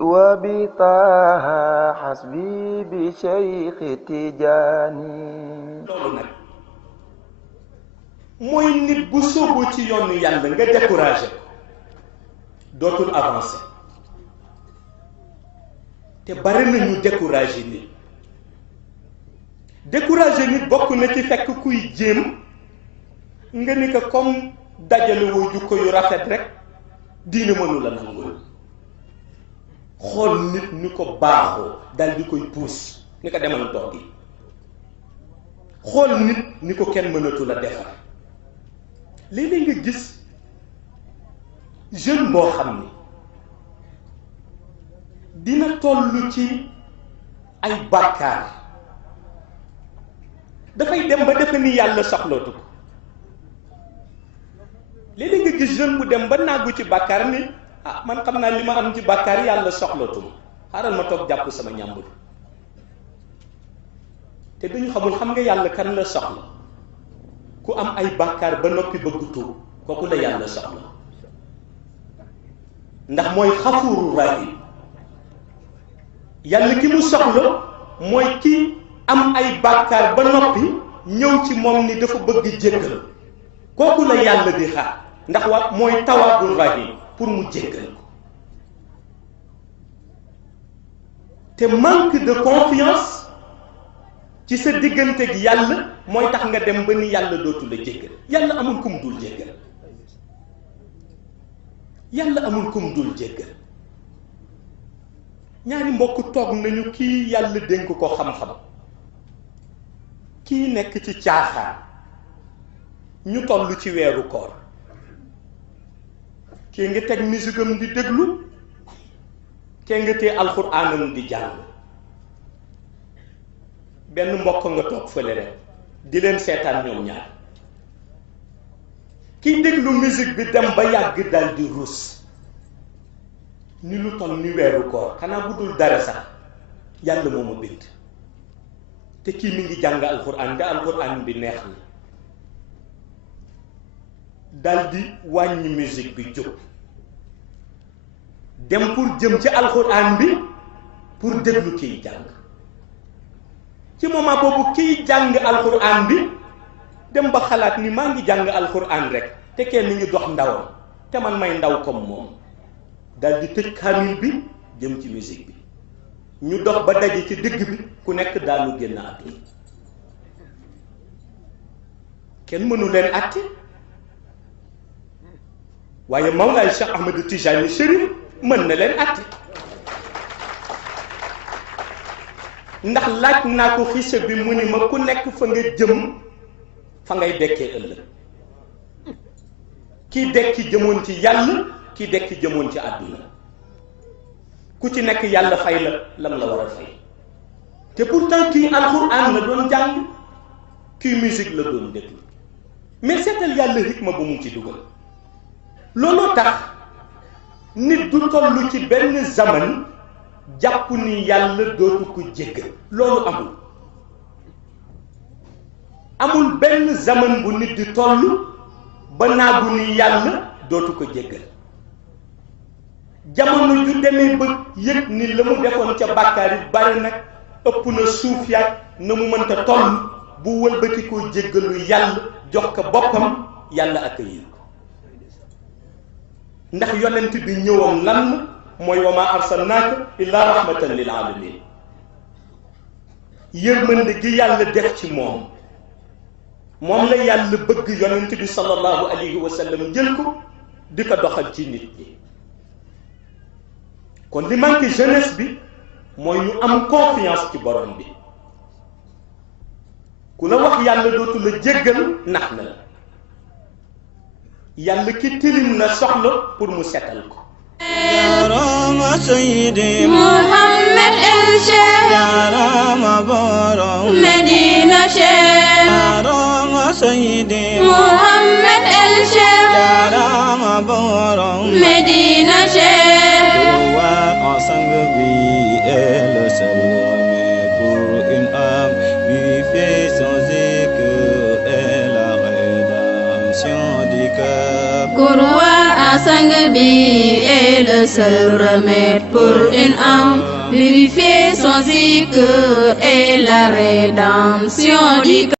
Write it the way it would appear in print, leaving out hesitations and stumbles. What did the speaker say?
وبطه حسبي بشيخ تجاني. loolu nag mooy nit bu sóobu ci yoonu yàlla nga découragé ko dootul avancé te bari nañu découragé nit bokk na ci fekk kuy jéem nga ni ko comme dajale woo jukko yu rafet rek diine mënu la nangul xool nit ni ko baaxoo dal di koy puus ni ko demal toog yi xool nit ni ko kenn mënatu la defar léeg-léeg nga gis jeune boo xam ni dina toll ci ay bàkkaar dafay dem ba defe ni yàlla soxlootu ko léeg-léeg nga gis jeune bu dem ba nàggu ci bàkkaar ni ah man xam naa li ma am ci bàkkaar yàlla soxlootu ma xaaral ma toog jàpp sama ñàmbur te dañu xamul xam nga yàlla kan la soxla ku am ay bàkkaar ba noppi bëgg tuub kooku la yàlla soxla ndax mooy xafuuru rahim yàlla ki mu soxla mooy ki am ay bàkkaar ba noppi ñëw ci moom ni dafa bëgg jéggal kooku la yàlla di xaar ndax mooy tawaabul rahim pour mu jéggal ko te manque de confiance ci sa diggante gi yàlla mooy tax nga dem ba ni yàlla dootu la jéggal yàlla amul kum dul jéggal yàlla amul kum dul jéggal ñaari mbokk toog nañu kii yàlla dénk ko xam-xam kii nekk ci caaxaan ñu toll ci weeru koor kii nga teg musikam di déglu kee nga tee alxuraanam di jàng benn mbokk nga toog fële rek di leen seetaan ñoom ñaar kiy déglu musique bi dem ba yàgg dal di ruus ni lu toll ni weeru koor xanaa bu dul dara sax yàlla moo ma bind te kii mi ngi jàng alxuraan te alxuraan bi neex na dal di wàññi musique bi jóg dem pour jëm ci alxuraan bi pour déglu kiy jàng ci moment boobu kiy jàng alxuraan bi dem ba xalaat ni maa ngi jàng alxuraan rek te kenn ngi dox ndawam te man may ndaw comme moom dal di tëj kaamil bi jëm ci musique bi ñu dox ba daje ci digg bi ku nekk daanu génn àdduna kenn mënu leen àtte waaye Mawlaay Cheikh Ahmed Tijani Chérif mën na leen àtte ndax laaj naa ko xisa bi mu ni ma ku nekk fa nga jëm fa ngay dekkee ëllëg kii dekki jëmoon ci yàlla kii dekki jëmoon ci àdduna ku ci nekk yàlla fay la lam la war a fay te pourtant kii alxuraan la doon jàng kii musique la doon déglu mais seetal yàlla hikma bu mu ci dugal looloo tax nit du tollu ci benn zaman jàpp ni yàlla dootu ko jéggal loolu amul benn zaman bu nit di toll ba naagu ni yàlla dootu ko jéggal jamono ju demee ba yëg ni la mu defoon ca bàkkaar yi bari nag ëpp na suuf yaat na mu mënta toll bu wëlbati koo jéggalu yàlla jox ko boppam yàlla accueillir ko ndax yonent bi ñëwam lan mooy wa maa arsalnaaka illaa rahmatan lil alamin yërmande gi yàlla def ci moom la yàlla bëgg yonent bi sallallahu alayhi wa sallam jël ko di ko doxal ci nit ñi kon li manqué jeunesse bi mooy ñu am confiance ci borom bi ku la wax yàlla dootu la jéggal nax na la yàlla ki tilim la soxla pour mu setal ko يا سيدي محمد الشيخ يا بارو مدينة شيخ يا سيدي محمد الشيخ يا بارو مدينة شيخ ensemble vie est le seul moyen pour une âme vivre sans écueil et la rédemption du cœur. Kurwa Asang bi est le seul seul remède pour une âme purifiée sans zikr et la rédemption du